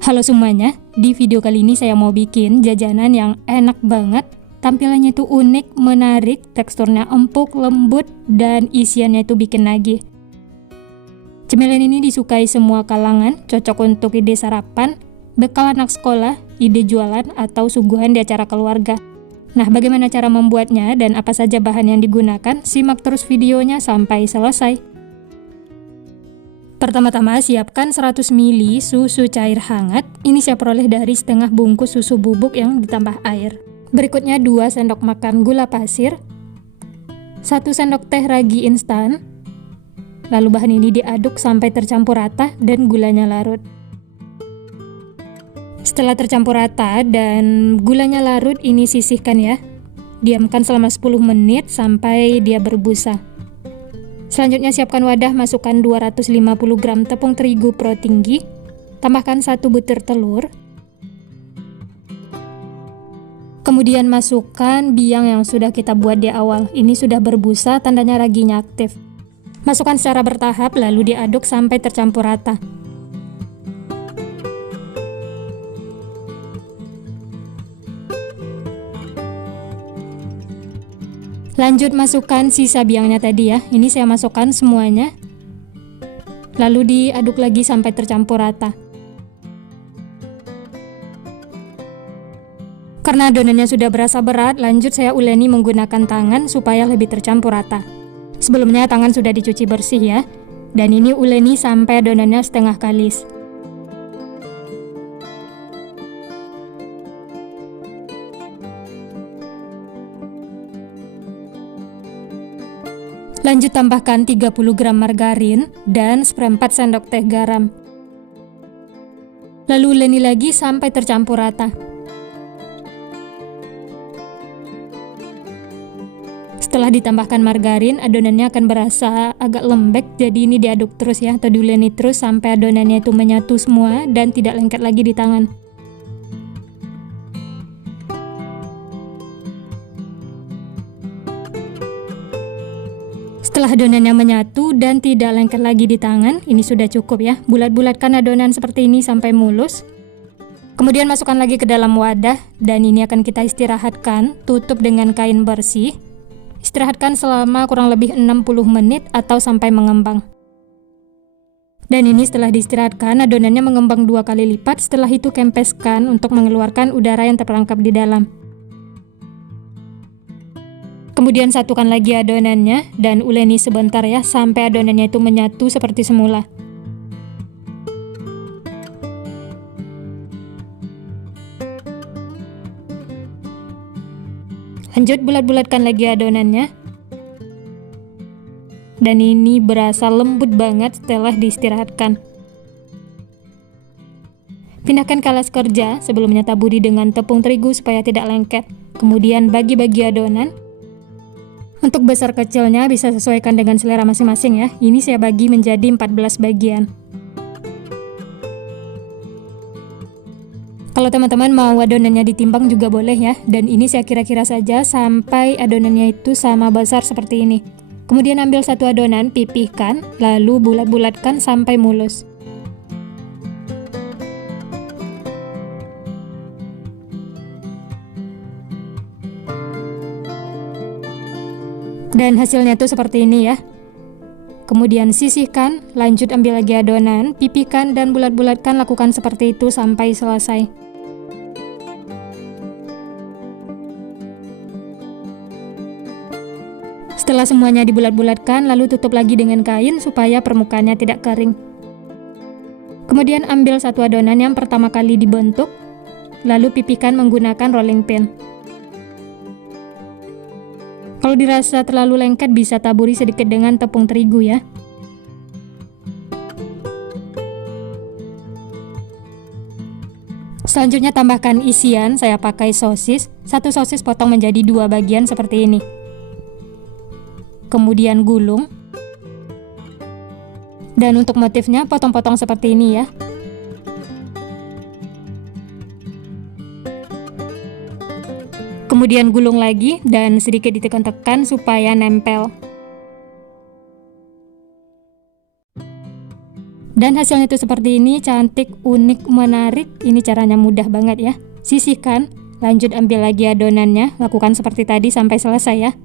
Halo semuanya, di video kali ini saya mau bikin jajanan yang enak banget. Tampilannya itu unik, menarik, teksturnya empuk, lembut, dan isiannya itu bikin nagih. Cemilan ini disukai semua kalangan, cocok untuk ide sarapan, bekal anak sekolah, ide jualan, atau suguhan di acara keluarga. Nah, bagaimana cara membuatnya dan apa saja bahan yang digunakan? Simak terus videonya sampai selesai. Pertama-tama siapkan 100 ml susu cair hangat. Ini saya peroleh dari setengah bungkus susu bubuk yang ditambah air. Berikutnya 2 sendok makan gula pasir, 1 sendok teh ragi instan. Lalu bahan ini diaduk sampai tercampur rata dan gulanya larut. Setelah tercampur rata dan gulanya larut, ini sisihkan ya. Diamkan selama 10 menit sampai dia berbusa. Selanjutnya siapkan wadah, masukkan 250 gram tepung terigu pro tinggi, tambahkan 1 butir telur. Kemudian masukkan biang yang sudah kita buat di awal. Ini sudah berbusa, tandanya raginya aktif. Masukkan secara bertahap lalu diaduk sampai tercampur rata. Lanjut masukkan sisa biangnya tadi ya. Ini saya masukkan semuanya. Lalu diaduk lagi sampai tercampur rata. Karena adonannya sudah berasa berat, lanjut saya uleni menggunakan tangan supaya lebih tercampur rata. Sebelumnya tangan sudah dicuci bersih ya. Dan ini uleni sampai adonannya setengah kalis. Lanjut tambahkan 30 gram margarin dan seperempat sendok teh garam. Lalu uleni lagi sampai tercampur rata. Setelah ditambahkan margarin, adonannya akan berasa agak lembek, jadi ini diaduk terus ya, atau diuleni terus sampai adonannya itu menyatu semua dan tidak lengket lagi di tangan. Setelah adonannya menyatu dan tidak lengket lagi di tangan, ini sudah cukup ya. Bulat-bulatkan adonan seperti ini sampai mulus. Kemudian masukkan lagi ke dalam wadah dan ini akan kita istirahatkan, tutup dengan kain bersih. Istirahatkan selama kurang lebih 60 menit atau sampai mengembang. Dan ini setelah diistirahatkan, adonannya mengembang 2 kali lipat. Setelah itu kempeskan untuk mengeluarkan udara yang terperangkap di dalam. Kemudian satukan lagi adonannya dan uleni sebentar ya sampai adonannya itu menyatu seperti semula. Lanjut bulat-bulatkan lagi adonannya. Dan ini berasa lembut banget setelah diistirahatkan. Pindahkan ke alas kerja, sebelumnya taburi dengan tepung terigu supaya tidak lengket. Kemudian bagi-bagi adonan. Untuk besar kecilnya bisa sesuaikan dengan selera masing-masing ya. Ini saya bagi menjadi 14 bagian. Kalau teman-teman mau adonannya ditimbang juga boleh ya. Dan ini saya kira-kira saja sampai adonannya itu sama besar seperti ini. Kemudian ambil satu adonan, pipihkan, lalu bulat-bulatkan sampai mulus. Dan hasilnya tuh seperti ini ya. Kemudian sisihkan, lanjut ambil lagi adonan, pipihkan dan bulat-bulatkan, lakukan seperti itu sampai selesai. Setelah semuanya dibulat-bulatkan, lalu tutup lagi dengan kain supaya permukaannya tidak kering. Kemudian ambil satu adonan yang pertama kali dibentuk, lalu pipihkan menggunakan rolling pin. Kalau dirasa terlalu lengket bisa taburi sedikit dengan tepung terigu ya. Selanjutnya tambahkan isian, saya pakai sosis. 1 sosis potong menjadi 2 bagian seperti ini. Kemudian gulung. Dan untuk motifnya potong-potong seperti ini ya. Kemudian gulung lagi dan sedikit ditekan-tekan supaya nempel. Dan hasilnya itu seperti ini, cantik, unik, menarik. Ini caranya mudah banget ya. Sisihkan, lanjut ambil lagi adonannya, lakukan seperti tadi sampai selesai ya.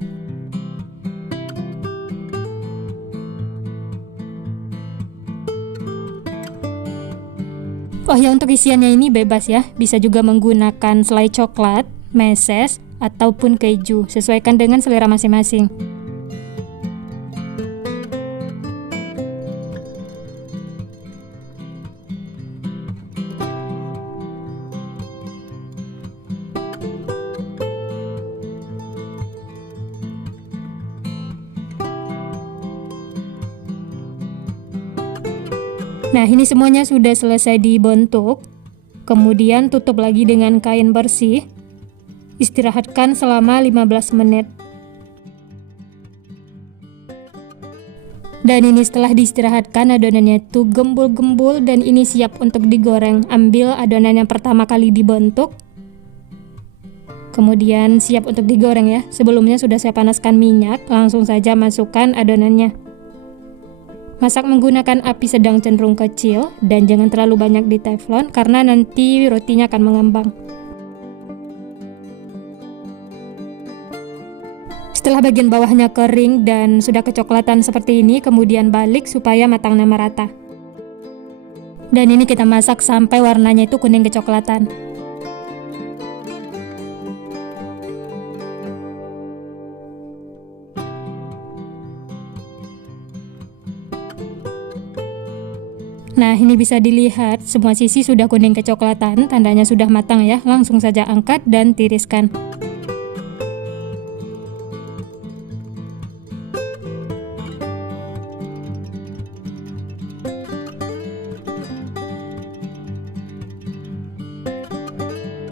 Oh ya, untuk isiannya ini bebas ya, bisa juga menggunakan selai coklat, meses, ataupun keju, sesuaikan dengan selera masing-masing. Nah, ini semuanya sudah selesai dibentuk. Kemudian tutup lagi dengan kain bersih. Istirahatkan selama 15 menit. Dan ini setelah diistirahatkan, adonannya itu gembul-gembul dan ini siap untuk digoreng. Ambil adonan yang pertama kali dibentuk. Kemudian siap untuk digoreng ya. Sebelumnya sudah saya panaskan minyak, langsung saja masukkan adonannya. Masak menggunakan api sedang cenderung kecil dan jangan terlalu banyak di teflon karena nanti rotinya akan mengembang. Setelah bagian bawahnya kering dan sudah kecoklatan seperti ini, kemudian balik supaya matangnya merata. Dan ini kita masak sampai warnanya itu kuning kecoklatan. Nah, ini bisa dilihat semua sisi sudah kuning kecoklatan, tandanya sudah matang ya. Langsung saja angkat dan tiriskan.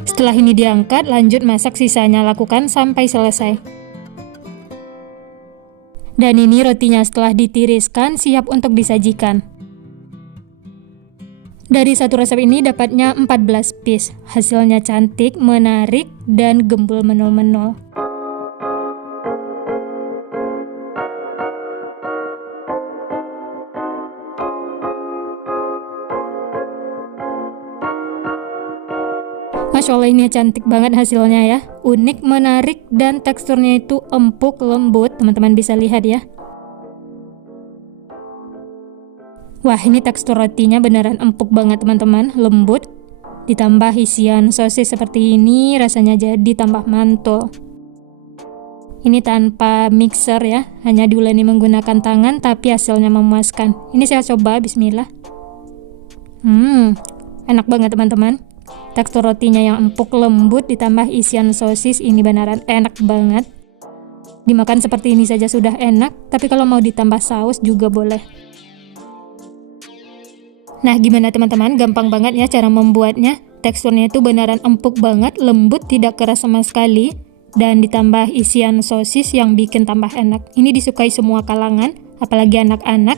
Setelah ini diangkat, lanjut masak sisanya, lakukan sampai selesai. Dan ini rotinya setelah ditiriskan, siap untuk disajikan. Dari satu resep ini dapatnya 14 piece. Hasilnya cantik, menarik, dan gembul menul-menul. Masya Allah, ini cantik banget hasilnya ya. Unik, menarik, dan teksturnya itu empuk, lembut. Teman-teman bisa lihat ya. Wah, ini tekstur rotinya beneran empuk banget teman-teman, lembut. Ditambah isian sosis seperti ini, rasanya jadi tambah mantul. Ini tanpa mixer ya, hanya diuleni menggunakan tangan, tapi hasilnya memuaskan. Ini saya coba, bismillah. Enak banget teman-teman. Tekstur rotinya yang empuk, lembut, ditambah isian sosis, ini beneran enak banget. Dimakan seperti ini saja sudah enak, tapi kalau mau ditambah saus juga boleh. Nah, gimana teman-teman? Gampang banget ya cara membuatnya. Teksturnya itu beneran empuk banget, lembut, tidak keras sama sekali. Dan ditambah isian sosis yang bikin tambah enak. Ini disukai semua kalangan, apalagi anak-anak.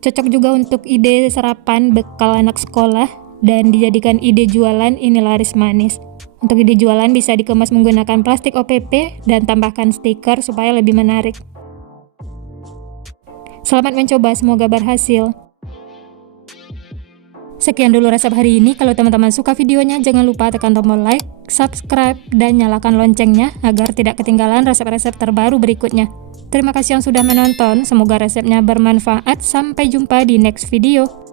Cocok juga untuk ide sarapan bekal anak sekolah. Dan dijadikan ide jualan, ini laris manis. Untuk ide jualan bisa dikemas menggunakan plastik OPP dan tambahkan stiker supaya lebih menarik. Selamat mencoba, semoga berhasil. Sekian dulu resep hari ini. Kalau teman-teman suka videonya, jangan lupa tekan tombol like, subscribe, dan nyalakan loncengnya agar tidak ketinggalan resep-resep terbaru berikutnya. Terima kasih yang sudah menonton, semoga resepnya bermanfaat. Sampai jumpa di next video.